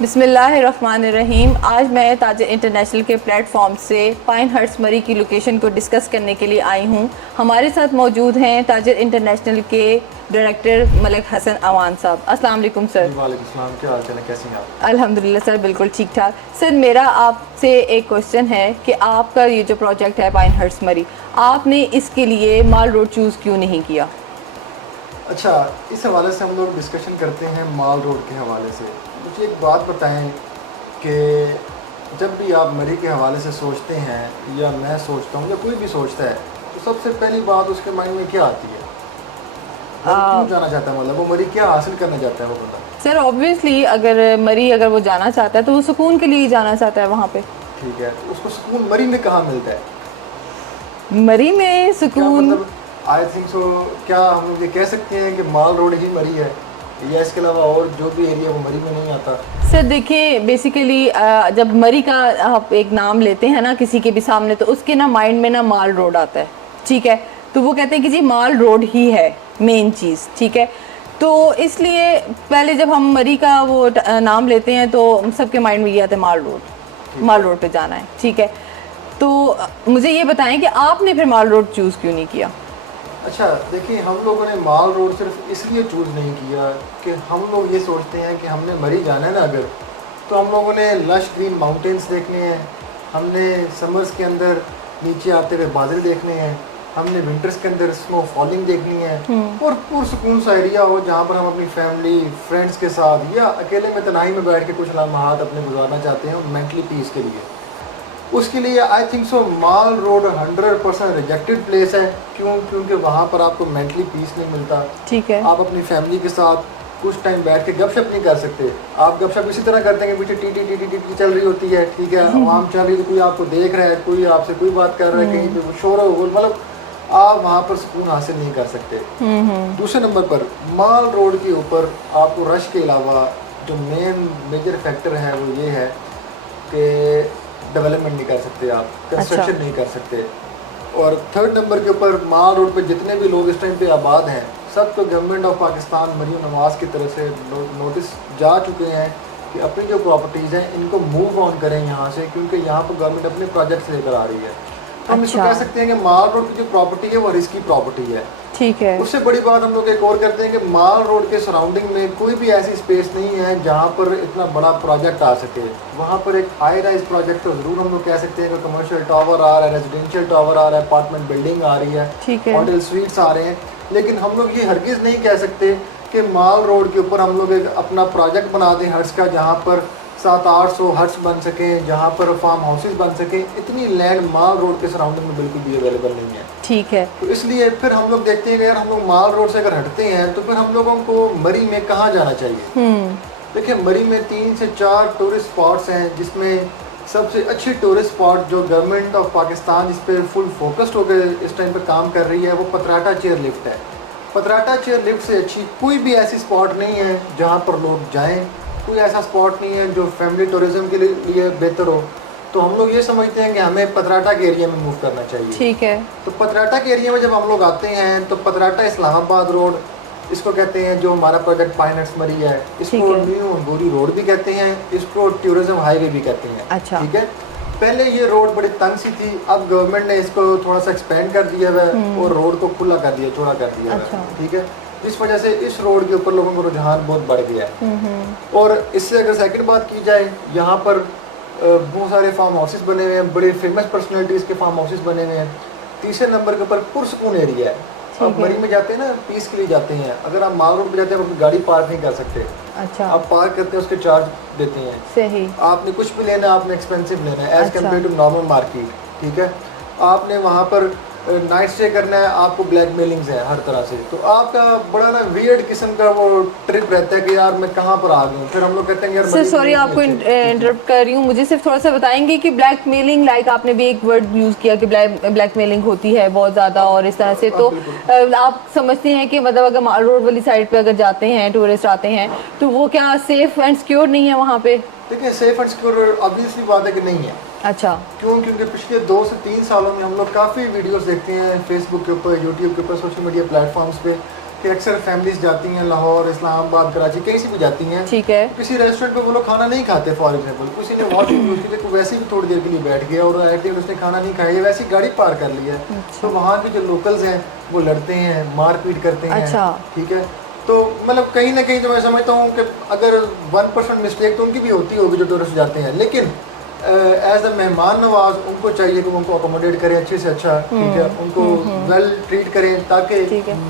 बिस्मिल्लाहिर्रहमानिर्रहीम। आज मैं ताज इंटरनेशनल के प्लेटफॉर्म से पाइनहर्स्ट मरी की लोकेशन को डिस्कस करने के लिए आई हूँ। हमारे साथ मौजूद हैं ताज इंटरनेशनल के डायरेक्टर मलिक हसन अवान साहब। अस्सलाम वालेकुम सर। वालेकुम सलाम, क्या हाल चाल है, कैसे हैं आप? अल्हम्दुलिल्लाह सर, बिल्कुल ठीक ठाक। सर मेरा आपसे एक क्वेश्चन है कि आपका ये जो प्रोजेक्ट है पाइनहर्स्ट मरी, आपने इसके लिए माल रोड चूज़ क्यों नहीं किया? अच्छा, इस हवाले से हम लोग डिस्कशन करते हैं माल रोड के हवाले से। मुझे एक बात बताएं कि जब भी आप मरी के हवाले से सोचते हैं या मैं सोचता हूँ या कोई भी सोचता है, तो सबसे पहली बात उसके माइंड में क्या आती है? वो क्यों जाना चाहता है, मतलब वो मरी क्या हासिल करना चाहता है वो बंदा? सर ऑब्वियसली अगर वो जाना चाहता है तो वो सुकून के लिए ही जाना चाहता है वहाँ पे। ठीक है, तो उसको सुकून मरी में कहाँ मिलता है? मरी में सुकून, मतलब आई थिंक सो, क्या हम लोग ये कह सकते हैं कि माल रोड ही मरी है या इसके अलावा और जो भी एरिया वो मरी में नहीं आता? सर देखिए बेसिकली जब मरी का आप एक नाम लेते हैं ना किसी के भी सामने, तो उसके ना माइंड में ना माल रोड आता है। ठीक है, तो वो कहते हैं कि जी माल रोड ही है मेन चीज़। ठीक है, तो इसलिए पहले जब हम मरी का वो नाम लेते हैं तो सबके माइंड में ये आता है माल रोड पे जाना है। ठीक है, तो मुझे ये बताएं कि आपने फिर माल रोड चूज़ क्यों नहीं किया? अच्छा देखिए, हम लोगों ने माल रोड सिर्फ इसलिए चूज़ नहीं किया कि हम लोग ये सोचते हैं कि हमने मरी जाना है ना अगर, तो हम लोगों ने लश ग्रीन माउंटेन्स देखने हैं, हमने समर्स के अंदर नीचे आते हुए बादल देखने हैं, हमने विंटर्स के अंदर स्नो फॉलिंग देखनी है, और पुरसुकून सा एरिया हो जहाँ पर हम अपनी फैमिली फ्रेंड्स के साथ या अकेले में तन्हाई में बैठ के कुछ लम्हात अपने गुजारना चाहते हैं मेंटली पीस के लिए। उसके लिए I think so mall road 100% rejected place है। क्योंकि वहाँ पर आपको मेंटली पीस नहीं मिलता। ठीक है, आप अपनी फैमिली के साथ कुछ टाइम बैठ के गपशप नहीं कर सकते। आप गपशप इसी तरह करते हैं कि पीछे T T T T T T चल रही होती है, ठीक है, आवाम चल रही है, कोई आपको देख रहा है, कोई आपसे कोई बात कर रहा है, कहीं पे वो शोर हो, मतलब आप वहाँ पर सुकून हासिल नहीं कर सकते। दूसरे नंबर पर माल रोड के ऊपर आपको रश के अलावा जो मेजर फैक्टर है वो ये है कि डेवलपमेंट नहीं कर सकते, आप कंस्ट्रक्शन नहीं कर सकते। और थर्ड नंबर के ऊपर माल रोड पे जितने भी लोग इस टाइम पे आबाद हैं, सब तो गवर्नमेंट ऑफ पाकिस्तान मरीम नवाज़ की तरफ से नोटिस जा चुके हैं कि अपनी जो प्रॉपर्टीज़ हैं इनको मूव ऑन करें यहाँ से, क्योंकि यहाँ पर गवर्नमेंट अपने प्रोजेक्ट्स लेकर आ रही है। तो हम इसको कह सकते हैं कि माल रोड की जो प्रॉपर्टी है वो रिस्की प्रॉपर्टी है। ठीक है, उससे बड़ी बात हम लोग एक और करते हैं कि माल रोड के सराउंडिंग में कोई भी ऐसी स्पेस नहीं है जहाँ पर इतना बड़ा प्रोजेक्ट आ सके। वहाँ पर एक हाई राइज प्रोजेक्ट तो ज़रूर हम लोग कह सकते हैं कि कमर्शियल टावर आ रहा है, रेजिडेंशियल टावर आ रहा है, अपार्टमेंट बिल्डिंग आ रही है, होटल स्वीट्स आ रहे हैं, लेकिन हम लोग ये हरगिज़ नहीं कह सकते कि माल रोड के ऊपर हम लोग एक अपना प्रोजेक्ट बना दें हट्स का, जहाँ पर 700-800 हट्स बन सकें, जहाँ पर फार्म हाउसेस बन सकें। इतनी लैंड माल रोड के सराउंडिंग में बिल्कुल भी अवेलेबल नहीं है। ठीक है, तो इसलिए फिर हम लोग देखते हैं कि यार हम लोग माल रोड से अगर हटते हैं तो फिर हम लोगों को मरी में कहाँ जाना चाहिए? देखिए, मरी में 3 से 4 टूरिस्ट स्पॉट्स हैं, जिसमें सबसे अच्छी टूरिस्ट स्पॉट जो गवर्नमेंट ऑफ पाकिस्तान इस पर फुल फोकस्ड होकर इस टाइम पर काम कर रही है वो पतराटा चेयर लिफ्ट है। पतराटा चेयर लिफ्ट से अच्छी कोई भी ऐसी स्पॉट नहीं है जहाँ पर लोग जाएँ। कोई ऐसा स्पॉट नहीं है जो फैमिली टूरिज्म के लिए बेहतर हो। तो हम लोग ये समझते हैं कि हमें पतराटा के एरिया में मूव करना चाहिए। ठीक है, तो पतराटा के एरिया में जब हम लोग आते हैं तो पतराटा इस्लामाबाद रोड इसको कहते हैं, जो हमारा प्रोजेक्ट पाइनहर्स्ट मरी है, इसको न्यू अंगूरी रोड भी कहते हैं, इसको टूरिज्म हाईवे भी कहते हैं। अच्छा, ठीक है, पहले ये रोड बड़ी तंग सी थी, अब गवर्नमेंट ने इसको थोड़ा सा एक्सपेंड कर दिया है और रोड को खुला कर दिया, चौड़ा कर दिया है। ठीक है, जिस वजह से इस रोड के ऊपर लोगों का रुझान बहुत बढ़ गया है। और इससे अगर सेकंड बात की जाए, यहाँ पर बहुत सारे फार्म हाउसेस बने हुए हैं, बड़े फेमस पर्सनैलिटीज़ के फार्म हाउसेस बने हुए हैं। तीसरे नंबर के ऊपर पुरसुकून एरिया है। अब मरी में जाते हैं ना, पीस के लिए जाते हैं, अगर आप माल रोड पे जाते हैं आप अपनी गाड़ी पार्क नहीं कर सकते। अच्छा, आप पार्क करते हैं उसके चार्ज देते हैं। सही, आपने कुछ भी लेना है आपने एक्सपेंसिव लेना है as compare to normal market. ठीक है, आपने वहाँ पर नाइट स्टे करना है, आपको ब्लैकमेलिंग्स है हर तरह से। तो आपका बड़ा ना वियर्ड किस्म का वो ट्रिप रहता है कि यार मैं कहाँ पर आ गया। फिर हम लोग कहते हैं यार सर सॉरी आपको इंटरप्ट कर रही हूँ, मुझे सिर्फ थोड़ा सा बताएंगे कि ब्लैकमेलिंग, लाइक आपने भी एक वर्ड यूज़ किया कि ब्लैकमेलिंग होती है बहुत ज़्यादा और इस तरह से, तो आप समझते हैं कि मतलब अगर माल रोड वाली साइड पे अगर जाते हैं टूरिस्ट आते हैं तो वो क्या सेफ एंड सिक्योर नहीं है वहाँ पे? देखिए, सेफ एंड सिक्योर ऑब्वियसली बात है कि नहीं है। अच्छा, क्योंकि पिछले 2 से 3 सालों में हम लोग काफ़ी वीडियोस देखते हैं फेसबुक के ऊपर, यूट्यूब के ऊपर, सोशल मीडिया प्लेटफॉर्म्स पे, कि अक्सर फैमिलीज जाती हैं लाहौर, इस्लामाबाद, कराची, कहीं से भी जाती हैं, ठीक है, किसी रेस्टोरेंट पे वो लोग खाना नहीं खाते। फॉर एग्जांपल किसी ने वॉशरूम यूज की तो वैसे ही थोड़ी देर के लिए बैठ गया और एट उसने खाना नहीं खाया, वैसे ही गाड़ी पार कर लिया। तो वहाँ के जो लोकल्स हैं वो लड़ते हैं, मारपीट करते हैं। अच्छा। ठीक है, तो मतलब कहीं ना कहीं तो मैं समझता हूँ कि अगर 1% मिस्टेक तो उनकी भी होती होगी जो टूरिस्ट जाते हैं, लेकिन एज अ मेहमान नवाज उनको चाहिए कि उनको अकोमोडेट करें अच्छे से अच्छा, ठीक है, उनको वेल ट्रीट करें ताकि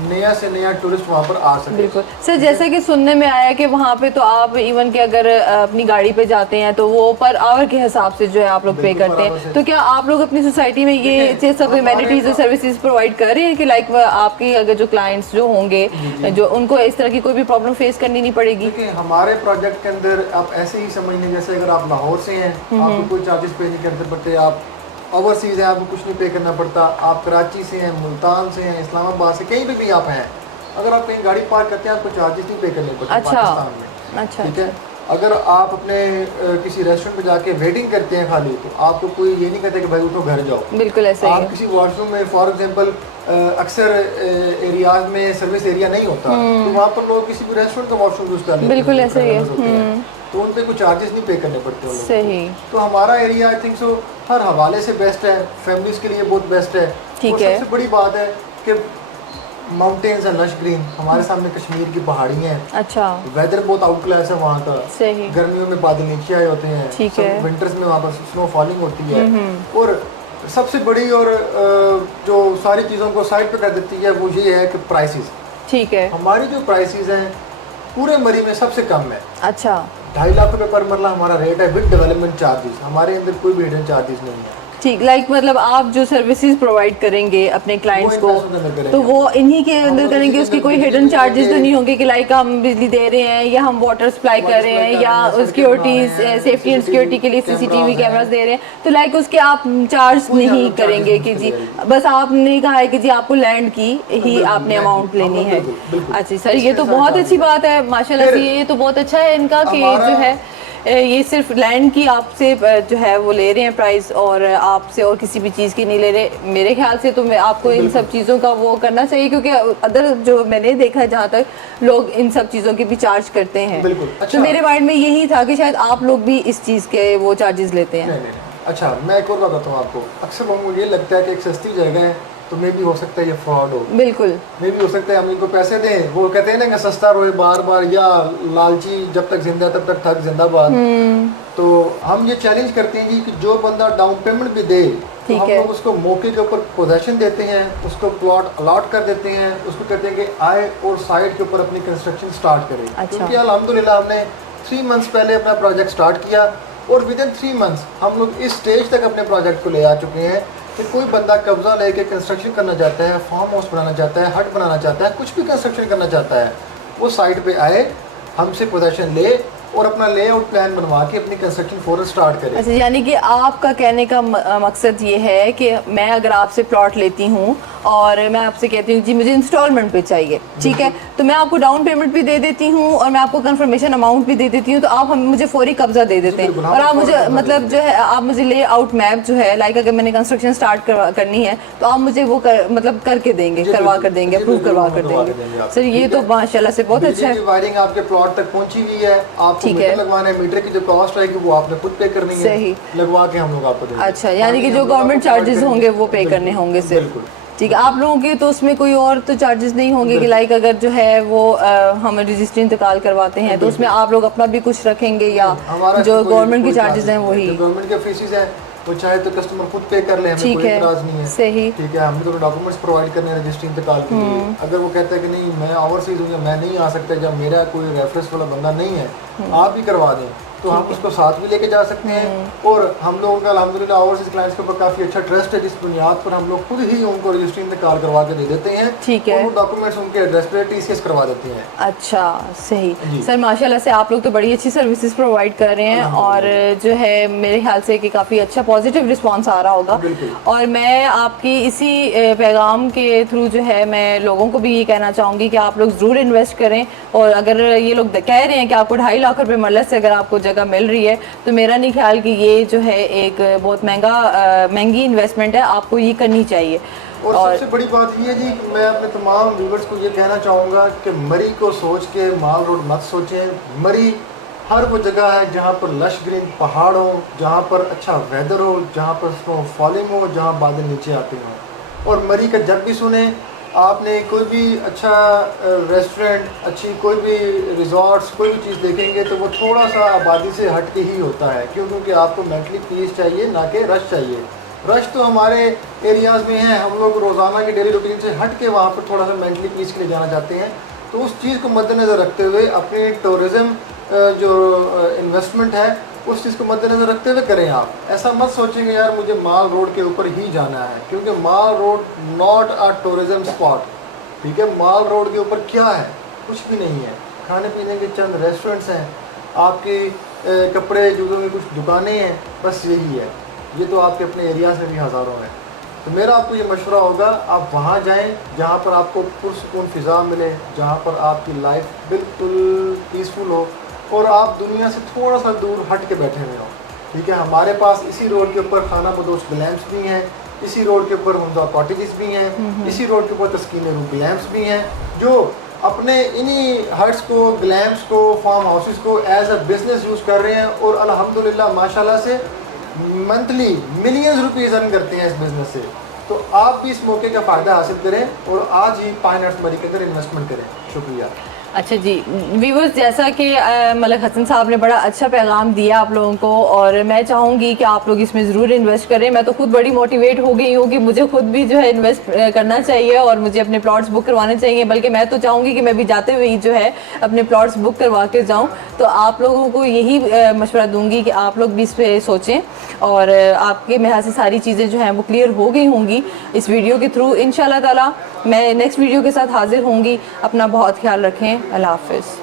नया से नया टूरिस्ट वहाँ पर आ सके। बिल्कुल सर, जैसा कि सुनने में आया कि वहाँ पे तो आप इवन के अगर अपनी गाड़ी पे जाते हैं तो वो पर आवर के हिसाब से जो है आप लोग पे करते हैं, तो क्या आप लोग अपनी सोसाइटी में ये सब एमेनिटीज और सर्विसेज प्रोवाइड कर रहे हैं कि लाइक आपकी अगर जो क्लाइंट्स जो होंगे जो उनको इस तरह की कोई भी प्रॉब्लम फेस करनी नहीं पड़ेगी? देखिए हमारे प्रोजेक्ट के अंदर आप ऐसे ही समझ लें जैसे अगर आप लाहौर से हैं आपको कोई चार्जेस पे नहीं करने पड़ते, आप ओवरसीज हैं आपको कुछ नहीं पे करना पड़ता, आप कराची से हैं, मुल्तान से हैं, इस्लामाबाद से, कहीं भी आप हैं, अगर आप कहीं गाड़ी पार्क करते हैं आपको चार्जेस नहीं पे करने पड़ते। अच्छा, पाकिस्तान में। अच्छा, ठीक है, अगर आप अपने किसी रेस्टोरेंट पे जाके वेटिंग करते हैं खाली, तो आपको कोई ये नहीं कहते कि भाई उठो घर जाओ। बिल्कुल ऐसा ही आप है। किसी वॉशरूम में फॉर एग्जांपल अक्सर एरियाज में सर्विस एरिया नहीं होता, तो वहाँ पर लोग किसी भी रेस्टोरेंट का वॉशरूम यूज कर लेते हैं। बिल्कुल ऐसा ही है। तो उन पे कुछ चार्जेस नहीं पे करने पड़ते उन लोगों को। सही। तो हमारा एरिया आई थिंक सो हर हवाले से बेस्ट है, फैमिलीज के लिए बहुत बेस्ट है। ठीक है। सबसे बड़ी बात है कि माउंटेन्स है, लश ग्रीन, हमारे सामने कश्मीर की पहाड़ी हैं। अच्छा। वेदर बहुत आउट क्लास है वहाँ का। सही। गर्मियों में बादल नीचे आए होते हैं। ठीक है। विंटर्स में वहाँ पर स्नो फॉलिंग होती है। और सबसे बड़ी और जो सारी चीज़ों को साइड पे कर देती है वो ये है कि प्राइसेस। ठीक है। हमारी जो प्राइसेस हैं पूरे मरी में सबसे कम है। अच्छा। 2.5 लाख रुपए पर मरला हमारा रेट है विद डेवलपमेंट चार्जेस। हमारे अंदर कोई भी हिडन चार्जेस नहीं है। ठीक, लाइक मतलब आप जो सर्विसेज प्रोवाइड करेंगे अपने क्लाइंट्स को तो वो इन्हीं के अंदर करेंगे, उसके कोई हिडन चार्जेस तो नहीं होंगे कि लाइक हम बिजली दे रहे हैं या हम वाटर सप्लाई कर रहे हैं या सिक्योरिटी, सेफ्टी एंड सिक्योरिटी के लिए सीसीटीवी कैमरास दे रहे हैं, तो लाइक उसके आप चार्ज नहीं करेंगे कि जी बस आपने कहा है कि जी आपको लैंड की ही आपने अमाउंट लेनी है। अच्छा सर, ये तो बहुत अच्छी बात है माशाल्लाह से, ये तो बहुत अच्छा है इनका कि जो है ये सिर्फ लैंड की आपसे जो है वो ले रहे हैं प्राइस और आपसे और किसी भी चीज़ की नहीं ले रहे। मेरे ख्याल से तो मैं आपको इन सब चीज़ों का वो करना चाहिए, क्योंकि अदर जो मैंने देखा है जहाँ तक लोग इन सब चीज़ों के भी चार्ज करते हैं। अच्छा। तो मेरे माइंड में यही था कि शायद आप लोग भी इस चीज़ के वो चार्जेस लेते हैं। नहीं। अच्छा, मैं एक और बात बताता हूँ आपको। अक्सर लोगों को ये लगता है कि एक सस्ती जगह है तो मे भी हो सकता है ये फ्रॉड हो। बिल्कुल। मे भी हो सकता है हम इनको पैसे दें, वो कहते हैं ना कि सस्ता रोए बार बार, या लालची जब तक जिंदा तब तक ठग जिंदाबाद। तो हम ये चैलेंज करते हैं जी कि जो बंदा डाउन पेमेंट भी दे तो हम लोग उसको मौके के ऊपर पोजेशन देते हैं, उसको प्लॉट अलॉट कर देते हैं, उसको कहते हैं कि आए और साइट के ऊपर अपनी कंस्ट्रक्शन स्टार्ट करें। अच्छा। क्योंकि अल्हम्दुलिल्लाह हमने 3 मंथ्स पहले अपना प्रोजेक्ट स्टार्ट किया और विद इन 3 मंथ्स हम लोग इस स्टेज तक अपने प्रोजेक्ट को ले आ चुके हैं कि कोई बंदा कब्जा लेके कंस्ट्रक्शन करना चाहता है, फार्म हाउस बनाना चाहता है, हट बनाना चाहता है, कुछ भी कंस्ट्रक्शन करना चाहता है, वो साइट पे आए, हमसे पोजेशन ले और अपना लेआउट प्लान बनवा के अपनी कंस्ट्रक्शन फौरन स्टार्ट करें। अच्छा, यानी कि आपका कहने का मकसद ये है कि मैं अगर आपसे प्लॉट लेती हूँ और मैं आपसे कहती हूँ जी मुझे इंस्टॉलमेंट पे चाहिए, ठीक है, तो मैं आपको डाउन पेमेंट भी दे देती हूँ और मैं आपको कंफर्मेशन अमाउंट भी दे देती हूँ, तो आप मुझे फौरी कब्जा दे देते हैं और आप मुझे मतलब जो है आप मुझे लेआउट मैप जो है लाइक अगर मैंने कंस्ट्रक्शन स्टार्ट करनी है तो आप मुझे वो मतलब करके देंगे, करवा कर देंगे, अप्रूव करवा कर देंगे। सर ये तो माशाल्लाह से बहुत अच्छा है। वायरिंग आपके प्लॉट तक पहुंची हुई है, आप मीटर लगवाना है, मीटर की जो कॉस्ट आएगी वो आपने खुद पे करनी है। सही। लगवा के हम लोग आपको देंगे। अच्छा, यानी कि जो गवर्नमेंट चार्जेस होंगे वो पे करने होंगे सिर्फ। ठीक है, आप लोगों के तो उसमें कोई और तो चार्जेस नहीं होंगे कि लाइक अगर जो है वो हम रजिस्ट्री इंतकाल करवाते हैं तो उसमें आप लोग अपना भी कुछ रखेंगे या जो गवर्नमेंट की चार्जेस हैं वही? गवर्नमेंट के फीसिस है वो चाहे तो कस्टमर खुद पे कर ले, हमें कोई इतराज नहीं है। सही। ठीक है, हमने तो डॉक्यूमेंट्स प्रोवाइड करने हैं रजिस्ट्री इंतकाल के लिए। अगर वो कहता है कि नहीं मैं ओवरसीज हूँ या मैं नहीं आ सकता या मेरा कोई रेफरेंस वाला बंदा नहीं है, आप भी करवा दें तो हम उसको साथ भी लेके जा सकते हैं। और हम लोगों का अल्हम्दुलिल्लाह ओवरसीज क्लाइंट्स के ऊपर काफ़ी अच्छा ट्रस्ट है, जिस बुनियाद पर हम लोग खुद ही उनको रजिस्ट्री इंतकाल करवा के दे देते हैं। ठीक है, वो डॉक्यूमेंट्स उनके एड्रेस पे टीसीएस करवा देते हैं। अच्छा, सही। सर माशाल्लाह से आप लोग तो बड़ी अच्छी सर्विसेज प्रोवाइड कर रहे हैं और जो है मेरे ख्याल से कि काफ़ी अच्छा पॉजिटिव रिस्पांस आ रहा होगा। और मैं आपकी इसी पैगाम के थ्रू जो है मैं लोगों को भी ये कहना चाहूँगी कि आप लोग ज़रूर इन्वेस्ट करें। और अगर ये लोग कह रहे हैं कि आपको 2.5 लाख रुपए मरला से अगर आपको जगह मिल रही है तो मेरा नहीं ख्याल कि ये जो है एक बहुत महंगी इन्वेस्टमेंट है, आपको ये करनी चाहिए। और सबसे बड़ी बात ये है जी, मैं अपने तमाम व्यूवर्स को ये कहना चाहूँगा कि मरी को सोच के माल रोड मत सोचें। मरी हर वो जगह है जहाँ पर लश ग्रीन पहाड़ हो, जहाँ पर अच्छा वेदर हो, जहाँ पर स्नो फॉलिंग हो, जहाँ बादल नीचे आते हों। और मरी का जब भी सुने आपने कोई भी अच्छा रेस्टोरेंट, अच्छी कोई भी रिजॉर्ट्स, कोई भी चीज़ देखेंगे तो वो थोड़ा सा आबादी से हट के ही होता है। क्यों? क्योंकि आपको मेंटली पीस चाहिए, ना कि रश चाहिए। रश तो हमारे एरियाज़ में है, हम लोग रोज़ाना की डेली रूटीन से हट के वहाँ पर थोड़ा सा मेंटली पीस के लिए जाना चाहते हैं। तो उस चीज़ को मद्देनज़र रखते हुए अपनी टूरिज़्म जो इन्वेस्टमेंट है उस चीज़ को मद्देनज़र रखते हुए करें। आप ऐसा मत सोचेंगे यार मुझे माल रोड के ऊपर ही जाना है, क्योंकि mall road not a tourism spot. ठीक है, माल रोड के ऊपर क्या है? कुछ भी नहीं है। खाने पीने के चंद रेस्टोरेंट्स हैं, आपके कपड़े जूतों की कुछ दुकानें हैं, बस यही है। ये तो आपके अपने एरियाज़ में भी हज़ारों हैं। तो मेरा आपको ये मशवरा होगा, आप वहाँ जाएं जहाँ पर आपको पुरसुकून फ़िज़ा मिले, जहाँ पर आपकी लाइफ बिल्कुल पीसफुल हो और आप दुनिया से थोड़ा सा दूर हट के बैठे हुए हो। ठीक है, हमारे पास इसी रोड के ऊपर खाना बदोश ग्लैम्स भी हैं, इसी रोड के ऊपर हुंजा कॉटेजेस भी हैं, इसी रोड के ऊपर तस्कीन रूम ग्लैम्स भी हैं, जो अपने इन्हीं हट्स को, ग्लैम्स को, फार्म हाउसेस को एज अ बिज़नेस यूज़ कर रहे हैं और अल्हम्दुलिल्लाह माशाल्लाह से मंथली मिलियंस रुपीज़ अर्न करते हैं इस बिज़नेस से। तो आप भी इस मौके का फ़ायदा हासिल करें और आज ही पाइन आर्ट्स मरी के अंदर इन्वेस्टमेंट करें। शुक्रिया। अच्छा जी व्यूवर्स, जैसा कि मलिक हसन साहब ने बड़ा अच्छा पैगाम दिया आप लोगों को, और मैं चाहूँगी कि आप लोग इसमें ज़रूर इन्वेस्ट करें। मैं तो खुद बड़ी मोटिवेट हो गई हूँ कि मुझे खुद भी जो है इन्वेस्ट करना चाहिए और मुझे अपने प्लॉट्स बुक करवाने चाहिए। बल्कि मैं तो चाहूँगी कि मैं भी जाते हुए ही जो है अपने प्लॉट्स बुक करवा के जाऊँ। तो आप लोगों को यही मशवरा दूँगी कि आप लोग भी इस पर सोचें और आपके महज से सारी चीज़ें जो हैं वो क्लियर हो गई होंगी इस वीडियो के थ्रू। इंशाल्लाह ताला मैं नेक्स्ट वीडियो के साथ हाजिर होंगी। अपना बहुत ख्याल रखें। अल्लाह हाफ़िज़।